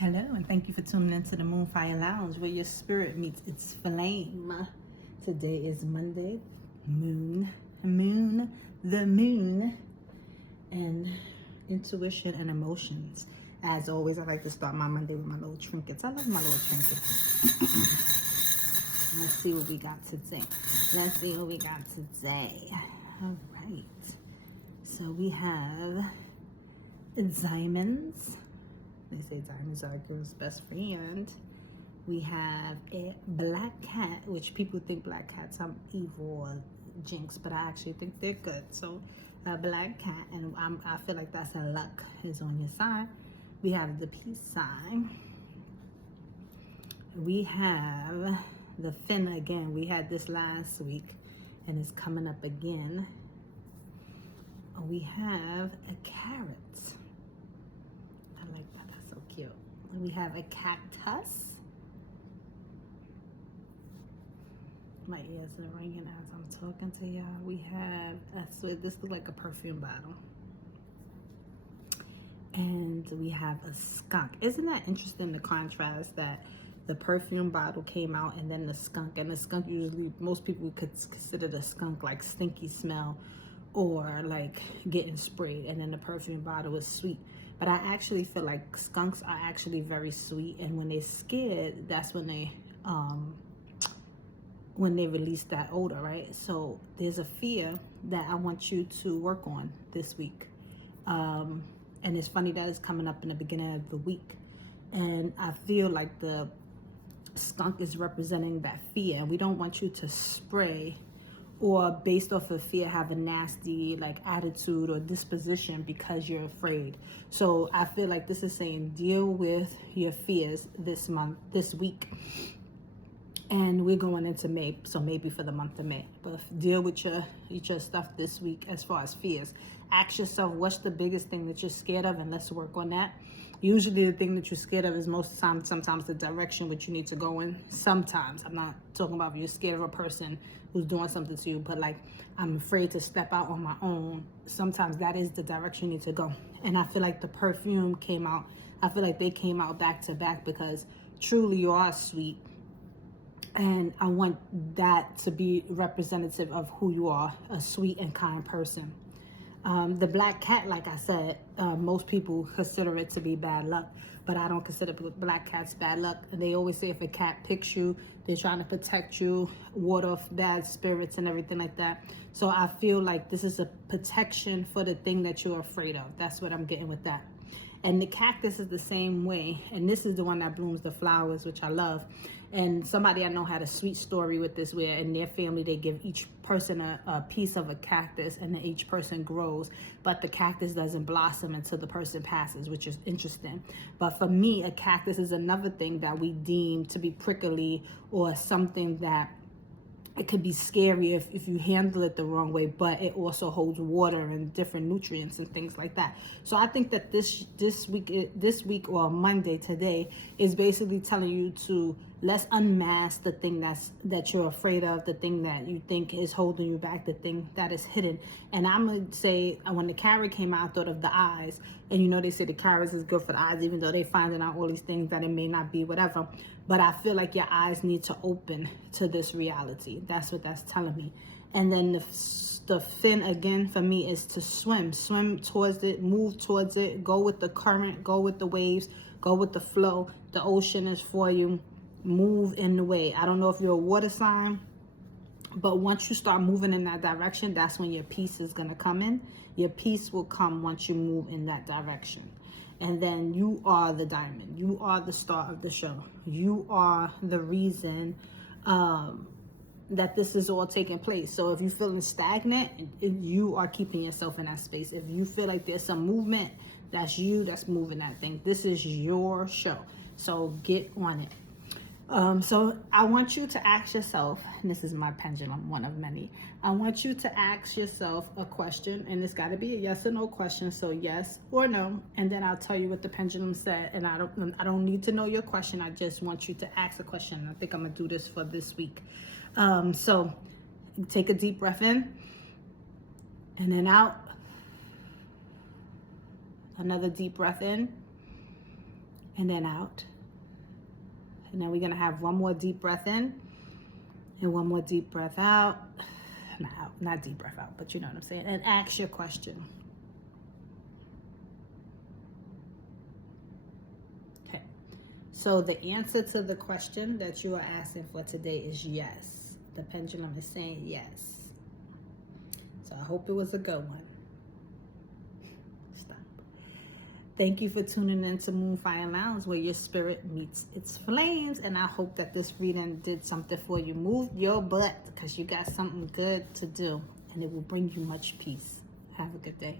Hello, and thank you for tuning into the Moonfire Lounge, where your spirit meets its flame. Today is Monday, the moon, and intuition and emotions. As always, I like to start my Monday with my little trinkets. I love my little trinkets. Let's see what we got today. All right. So we have diamonds. They say diamonds are a girl's best friend. We have a black cat, which people think black cats are evil or jinx, but I actually think they're good. So a black cat, and I feel like that's a luck is on your side. We have the peace sign. We have the fin again. We had this last week, and it's coming up again. We have a carrot. I like that. That's so cute. We have a cactus. My ears are ringing as I'm talking to y'all. We have, so this looks like a perfume bottle. And we have a skunk. Isn't that interesting, the contrast that the perfume bottle came out and then the skunk. And the skunk, usually most people could consider the skunk like stinky smell or like getting sprayed, and then the perfume bottle is sweet. But I actually feel like skunks are actually very sweet, and when they're scared, that's when they release that odor, right? So there's a fear that I want you to work on this week. And it's funny that it's coming up in the beginning of the week. And I feel like the skunk is representing that fear, and we don't want you to spray or based off of fear have a nasty like attitude or disposition because you're afraid. So I feel like this is saying deal with your fears this week. And we're going into May, so maybe for the month of May. But deal with your stuff this week as far as fears. Ask yourself, what's the biggest thing that you're scared of, and let's work on that. Usually the thing that you're scared of is most of the time, sometimes the direction which you need to go in. Sometimes, I'm not talking about if you're scared of a person who's doing something to you, but like, I'm afraid to step out on my own. Sometimes that is the direction you need to go. And I feel like the perfume came out. I feel like they came out back to back because truly you are sweet. And I want that to be representative of who you are, a sweet and kind person. The black cat, like I said, most people consider it to be bad luck, but I don't consider black cats bad luck. And they always say if a cat picks you, they're trying to protect you, ward off bad spirits and everything like that. So I feel like this is a protection for the thing that you're afraid of. That's what I'm getting with that. And the cactus is the same way. And this is the one that blooms the flowers, which I love. And somebody I know had a sweet story with this where in their family, they give each person a piece of a cactus, and then each person grows. But the cactus doesn't blossom until the person passes, which is interesting. But for me, a cactus is another thing that we deem to be prickly or something that it could be scary if you handle it the wrong way, but it also holds water and different nutrients and things like that. So I think that this week or Monday today is basically telling you to let's unmask the thing that you're afraid of, the thing that you think is holding you back, the thing that is hidden. And I'm gonna say when the carrot came out, I thought of the eyes. And you know they say the carrots is good for the eyes, even though they finding out all these things that it may not be, whatever. But I feel like your eyes need to open to this reality. That's what that's telling me. And then the fin again for me is to swim towards it, move towards it, go with the current, go with the waves, go with the flow. The ocean is for you. Move in the way. I don't know if you're a water sign, but once you start moving in that direction, that's when your peace is going to come in. Your peace will come once you move in that direction. And then you are the diamond. You are the star of the show. You are the reason that this is all taking place. So if you're feeling stagnant, you are keeping yourself in that space. If you feel like there's some movement, that's you that's moving that thing. This is your show. So get on it. So I want you to ask yourself, and this is my pendulum, one of many. I want you to ask yourself a question, and it's got to be a yes or no question. So yes or no, and then I'll tell you what the pendulum said. And I don't need to know your question. I just want you to ask a question. I think I'm gonna do this for this week. So take a deep breath in, and then out. Another deep breath in, and then out. And then we're going to have one more deep breath in and one more deep breath out. Not deep breath out, but you know what I'm saying. And ask your question. Okay. So the answer to the question that you are asking for today is yes. The pendulum is saying yes. So I hope it was a good one. Stop. Thank you for tuning in to Moonfire Lounge, where your spirit meets its flames. And I hope that this reading did something for you. Move your butt, because you got something good to do. And it will bring you much peace. Have a good day.